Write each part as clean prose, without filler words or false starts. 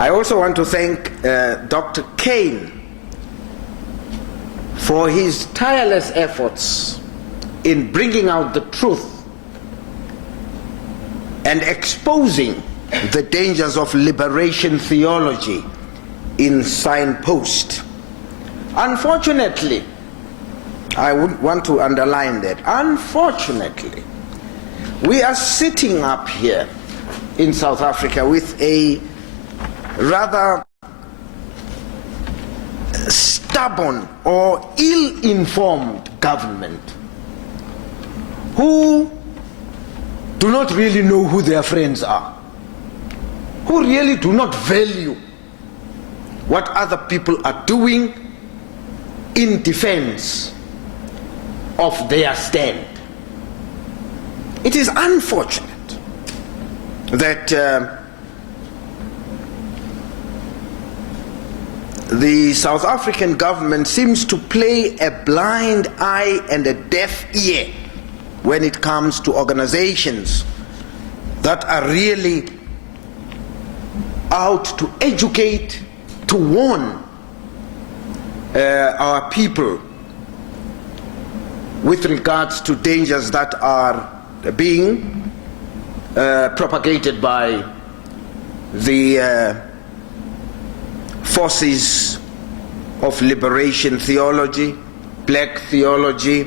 I also want to thank Dr. Kane for his tireless efforts in bringing out the truth and exposing the dangers of liberation theology in Signpost. Unfortunately, I would want to underline that, unfortunately, we are sitting up here in South Africa with a rather stubborn or ill-informed government who do not really know who their friends are, who really do not value what other people are doing in defense of their stand. It is unfortunate that the South African government seems to play a blind eye and a deaf ear when it comes to organizations that are really out to educate, to warn our people with regards to dangers that are being propagated by the forces of liberation theology, black theology,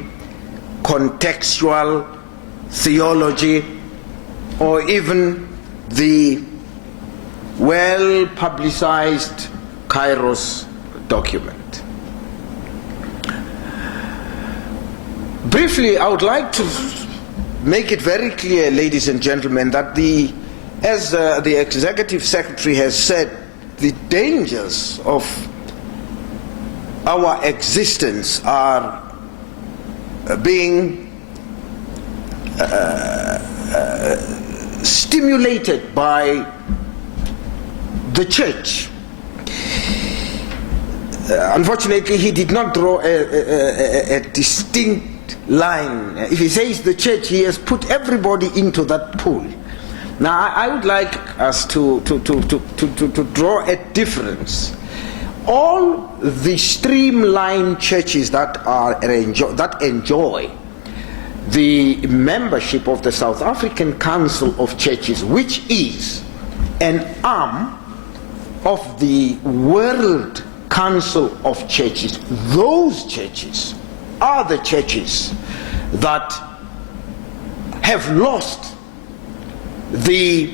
contextual theology, or even the well-publicized Kairos document. Briefly, I would like to make it very clear, ladies and gentlemen, that as the Executive Secretary has said, the dangers of our existence are being stimulated by the church. Unfortunately, he did not draw a distinct line. If he says the church, he has put everybody into that pool. Now, I would like us to draw a difference. All the streamlined churches that enjoy the membership of the South African Council of Churches, which is an arm of the World Council of Churches, those churches are the churches that have lost the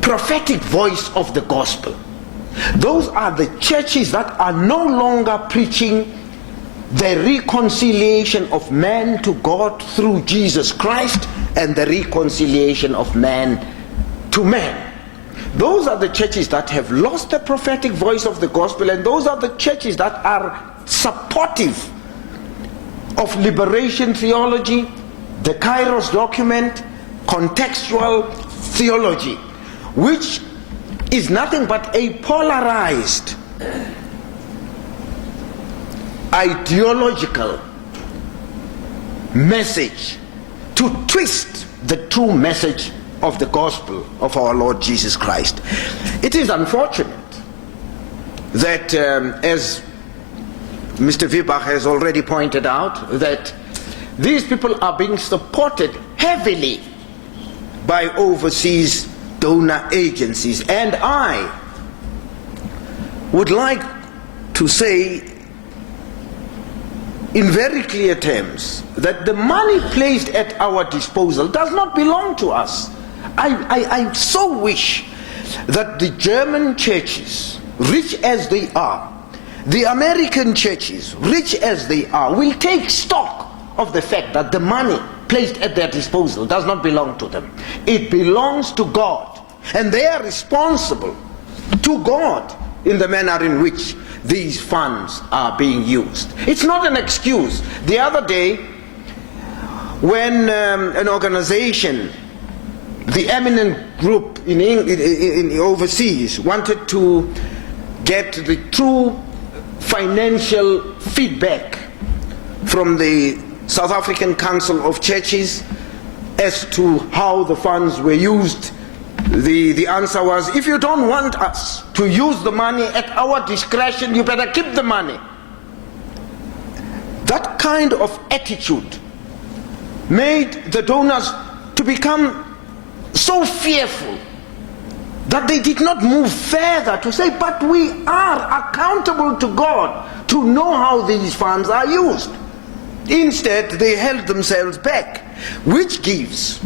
prophetic voice of the gospel. Those are the churches that are no longer preaching the reconciliation of man to God through Jesus Christ and the reconciliation of man to man. Those are the churches that have lost the prophetic voice of the gospel, and those are the churches that are supportive of liberation theology, the Kairos document, contextual theology, which is nothing but a polarized ideological message to twist the true message of the gospel of our Lord Jesus Christ. It is unfortunate that, as Mr. Vibach has already pointed out, that these people are being supported heavily by overseas donor agencies. And I would like to say in very clear terms that the money placed at our disposal does not belong to us. I so wish that the German churches, rich as they are, the American churches, rich as they are, will take stock of the fact that the money placed at their disposal does not belong to them. It belongs to God, and they are responsible to God in the manner in which these funds are being used. It's not an excuse. The other day, when an organization, the eminent group in overseas, wanted to get the true financial feedback from the South African Council of Churches as to how the funds were used, the answer was, if you don't want us to use the money at our discretion, you better keep the money. That kind of attitude made the donors to become so fearful that they did not move further to say, but we are accountable to God to know how these funds are used. Instead, they held themselves back, which gives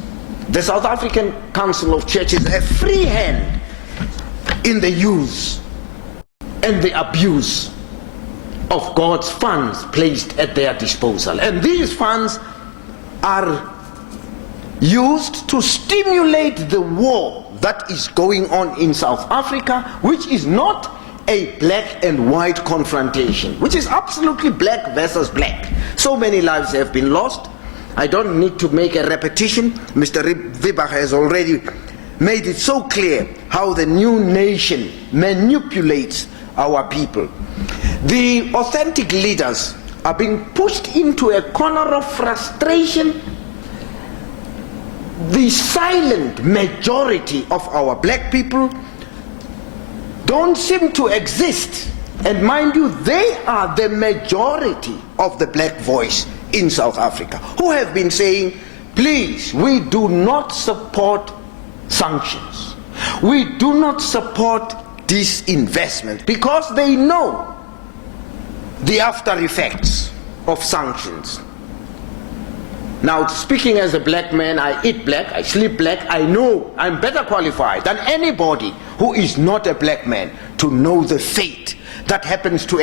the South African Council of Churches a free hand in the use and the abuse of God's funds placed at their disposal. And these funds are used to stimulate the war that is going on in South Africa, which is not a black and white confrontation, which is absolutely black versus black. So many lives have been lost. I don't need to make a repetition. Mr. Wibach has already made it so clear how the new nation manipulates our people. The authentic leaders are being pushed into a corner of frustration. The silent majority of our black people don't seem to exist. And mind you, they are the majority of the black voice in South Africa, who have been saying, please, we do not support sanctions. We do not support disinvestment, because they know the after effects of sanctions. Now, speaking as a black man, I eat black, I sleep black, I know I'm better qualified than anybody who is not a black man to know the fate that happens to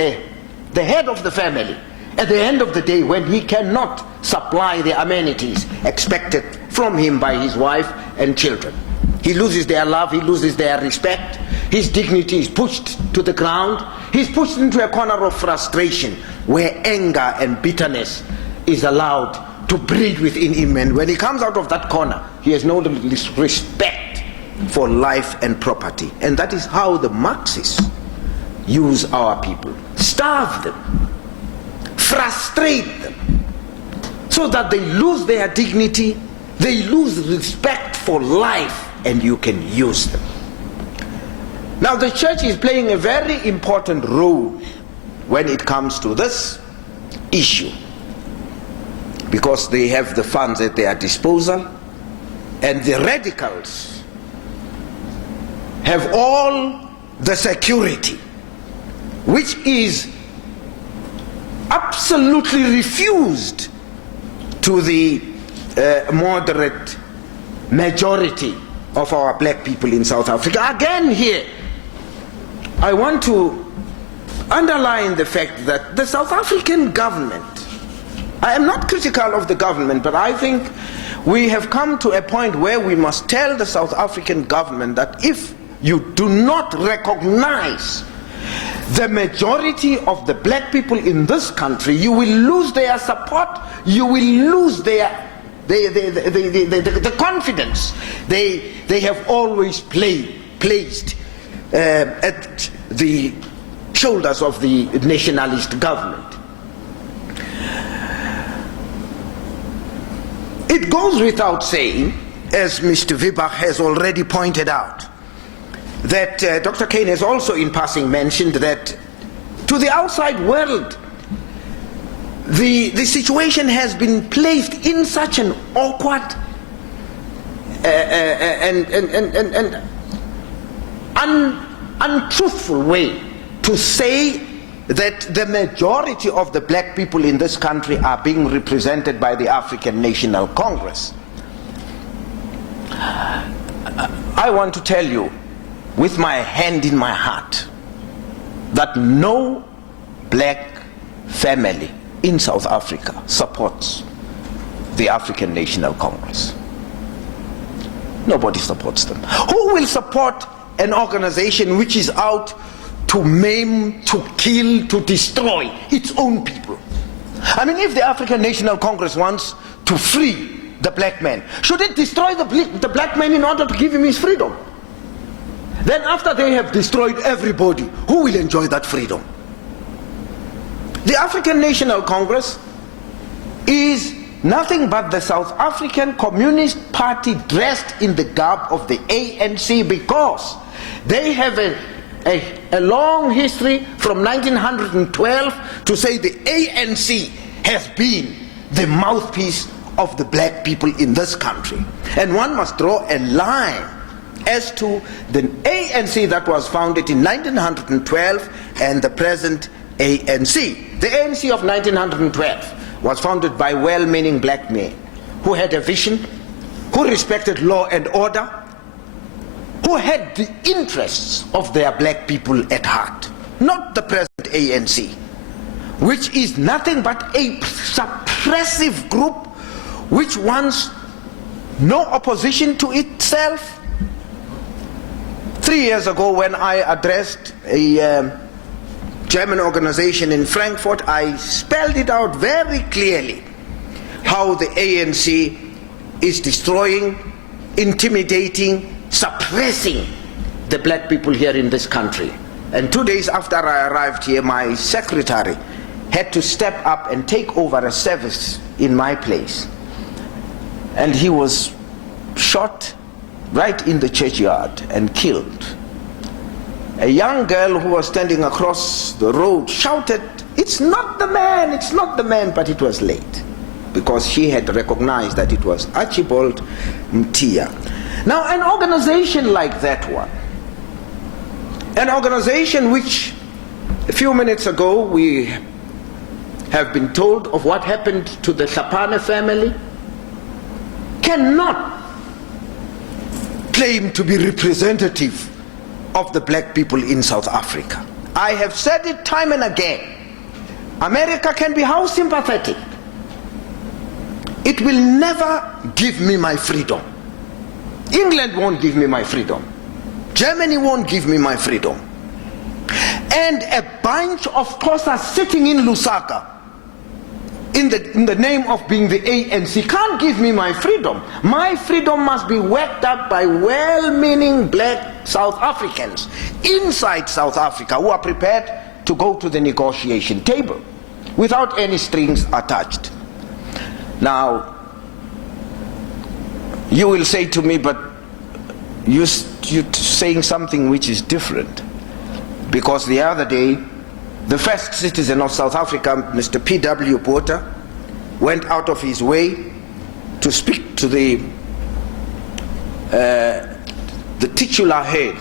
the head of the family at the end of the day, when he cannot supply the amenities expected from him by his wife and children. He loses their love, he loses their respect, his dignity is pushed to the ground, he's pushed into a corner of frustration where anger and bitterness is allowed to breed within him, and when he comes out of that corner, he has no respect for life and property. And that is how the Marxists use our people. Starve them, frustrate them, so that they lose their dignity, they lose respect for life, and you can use them. Now, the church is playing a very important role when it comes to this issue, because they have the funds at their disposal, and the radicals have all the security, which is absolutely refused to the moderate majority of our black people in South Africa. Again here, I want to underline the fact that the South African government, I am not critical of the government, but I think we have come to a point where we must tell the South African government that if you do not recognize the majority of the black people in this country, you will lose their support, you will lose the confidence they have always placed at the shoulders of the nationalist government. It goes without saying, as Mr. Wibach has already pointed out, that Dr. Kane has also in passing mentioned that to the outside world, the situation has been placed in such an awkward and untruthful way to say that the majority of the black people in this country are being represented by the African National Congress. I want to tell you, with my hand in my heart, that no black family in South Africa supports the African National Congress. Nobody supports them. Who will support an organization which is out to maim, to kill, to destroy its own people? I mean, if the African National Congress wants to free the black man, should it destroy the black man in order to give him his freedom? Then after they have destroyed everybody, who will enjoy that freedom? The African National Congress is nothing but the South African Communist Party dressed in the garb of the ANC, because they have a long history from 1912 to say the ANC has been the mouthpiece of the black people in this country. And one must draw a line as to the ANC that was founded in 1912 and the present ANC. The ANC of 1912 was founded by well-meaning black men who had a vision, who respected law and order, who had the interests of their black people at heart, not the present ANC, which is nothing but a suppressive group which wants no opposition to itself. 3 years ago, when I addressed a German organization in Frankfurt, I spelled it out very clearly how the ANC is destroying, intimidating, suppressing the black people here in this country. And 2 days after I arrived here, my secretary had to step up and take over a service in my place. And he was shot right in the churchyard and killed. A young girl who was standing across the road shouted, "It's not the man, it's not the man," but it was late, because she had recognized that it was Archibald Mtia. Now, an organization like that one, an organization which a few minutes ago we have been told of what happened to the Hlapane family, cannot claim to be representative of the black people in South Africa. I have said it time and again. America can be how sympathetic. It will never give me my freedom. England won't give me my freedom. Germany won't give me my freedom. And a bunch of Xhosa sitting in Lusaka in the name of being the ANC can't give me my freedom. My freedom must be worked up by well-meaning black South Africans inside South Africa who are prepared to go to the negotiation table without any strings attached. Now, you will say to me, but you're saying something which is different, because the other day the first citizen of South Africa, Mr. P.W. Botha, went out of his way to speak to the titular head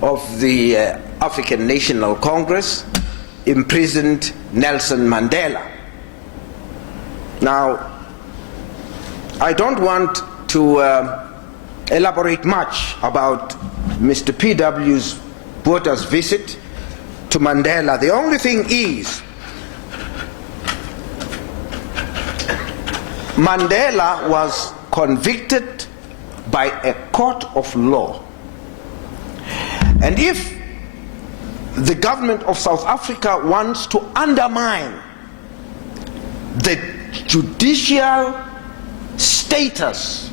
of the African National Congress, imprisoned Nelson Mandela. Now, I don't want to elaborate much about Mr. P.W. Botha's visit to Mandela. The only thing is, Mandela was convicted by a court of law. And if the government of South Africa wants to undermine the judicial status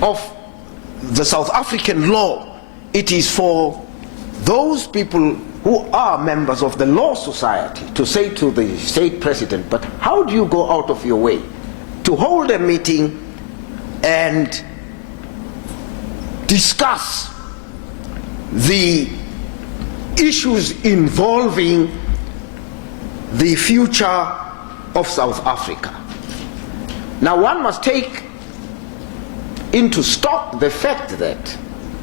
of the South African law, it is for those people who are members of the law society to say to the state president, but how do you go out of your way to hold a meeting and discuss the issues involving the future of South Africa? Now, one must take into stock the fact that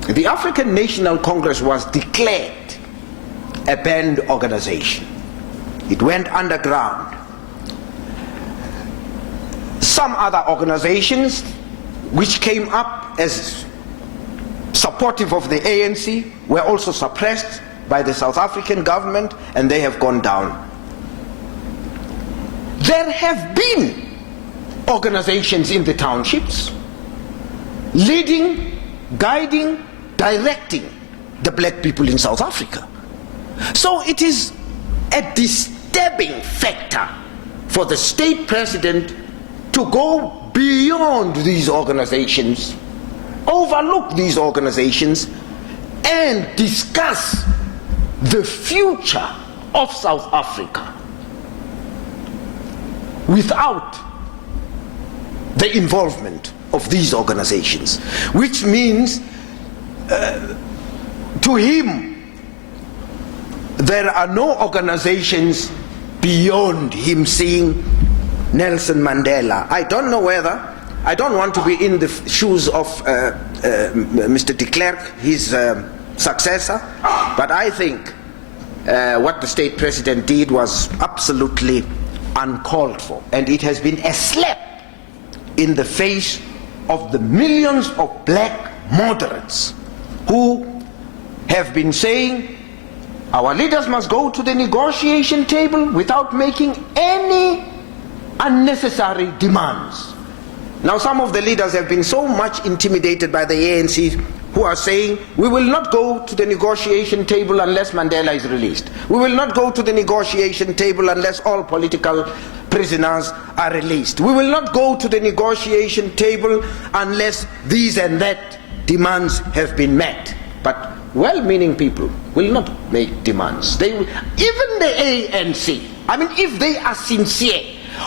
the African National Congress was declared a banned organization. It went underground. Some other organizations which came up as supportive of the ANC were also suppressed by the South African government, and they have gone down. There have been organizations in the townships leading, guiding, directing the black people in South Africa. So it is a disturbing factor for the state president to go beyond these organizations, overlook these organizations, and discuss the future of South Africa without the involvement of these organizations, which means to him there are no organizations beyond him seeing Nelson Mandela. I don't know whether, I don't want to be in the shoes of Mr. de Klerk, his successor, but I think what the state president did was absolutely uncalled for, and it has been a slap in the face of the millions of black moderates who have been saying our leaders must go to the negotiation table without making any unnecessary demands. Now some of the leaders have been so much intimidated by the ANC who are saying we will not go to the negotiation table unless Mandela is released. We will not go to the negotiation table unless all political prisoners are released. We will not go to the negotiation table unless these and that demands have been met. But well-meaning people will not make demands. They will, even the ANC, I mean, if they are sincere,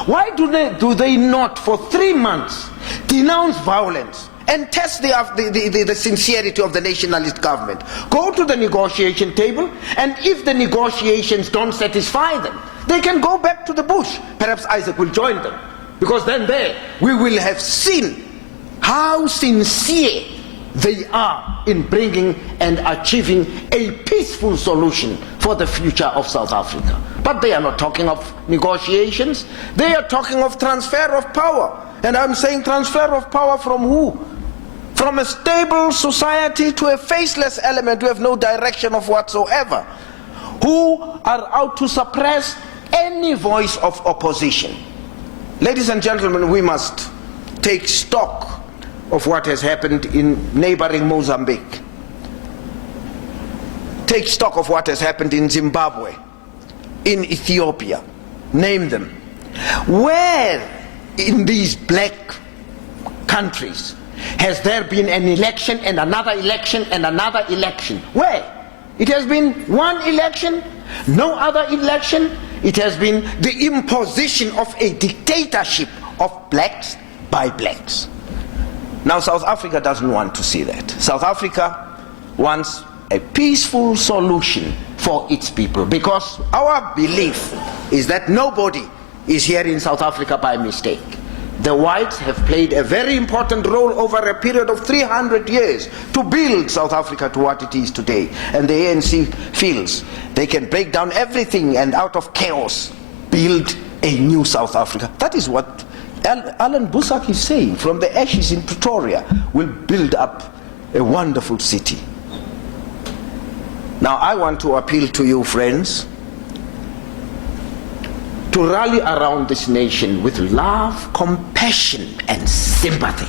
why do they not for 3 months denounce violence and test the sincerity of the nationalist government? Go to the negotiation table, and if the negotiations don't satisfy them, they can go back to the bush. Perhaps Isaac will join them, because then there we will have seen how sincere they are in bringing and achieving a peaceful solution for the future of South Africa. But they are not talking of negotiations, they are talking of transfer of power. And I'm saying transfer of power from who? From a stable society to a faceless element who have no direction of whatsoever, who are out to suppress any voice of opposition. Ladies and gentlemen, we must take stock of what has happened in neighboring Mozambique. Take stock of what has happened in Zimbabwe, in Ethiopia, name them. Where in these black countries has there been an election and another election and another election? Where? It has been one election, no other election. It has been the imposition of a dictatorship of blacks by blacks. Now South Africa doesn't want to see that. South Africa wants a peaceful solution for its people, because our belief is that nobody is here in South Africa by mistake. The whites have played a very important role over a period of 300 years to build South Africa to what it is today. And the ANC feels they can break down everything and out of chaos build a new South Africa. That is what Alan Busak is saying. From the ashes in Pretoria, we'll build up a wonderful city. Now I want to appeal to you, friends, to rally around this nation with love, compassion, and sympathy.